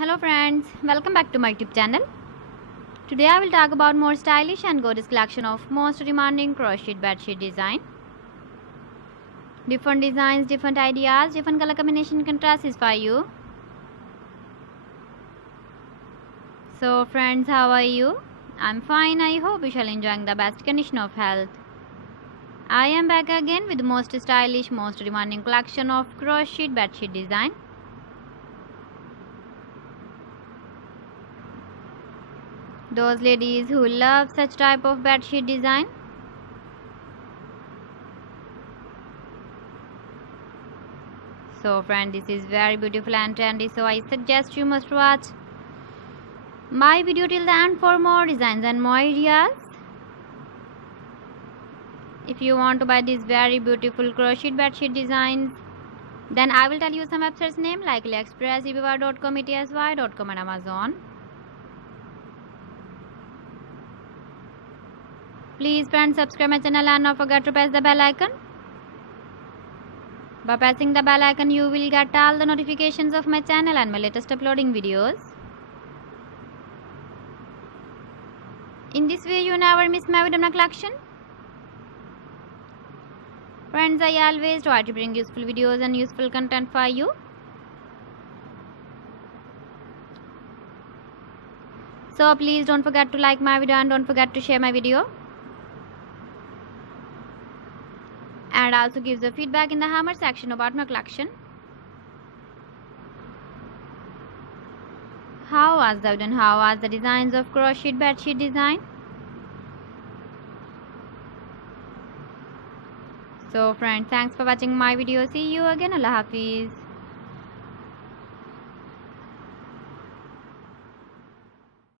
Hello friends, welcome back to my YouTube channel. Today I will talk about more stylish and gorgeous collection of most demanding crocheted bedsheet design. Different designs, different ideas, different color combination can satisfy you. So friends, how are you? I'm fine. I hope you shall enjoying the best condition of health. I am back again with the most stylish, most demanding collection of crocheted bedsheet design. Those ladies who love such type of bedsheet design. So friend, this is very beautiful and trendy, so I suggest you must watch my video till the end for more designs and more ideas. If you want to buy these very beautiful crocheted bedsheet designs, then I will tell you some websites name like AliExpress, eBay.com, ETSY.com and Amazon. Please friends, subscribe my channel and don't forget to press the bell icon. By pressing the bell icon, you will get all the notifications of my channel and my latest uploading videos. In this way, you never miss my video collection. Friends, I always try to bring useful videos and useful content for you. So please don't forget to like my video and don't forget to share my video. And also give the feedback in the comment section about my collection. How was the video and how was the designs of crocheted bedsheet design? So friends, thanks for watching my video. See you again. Allah Hafiz.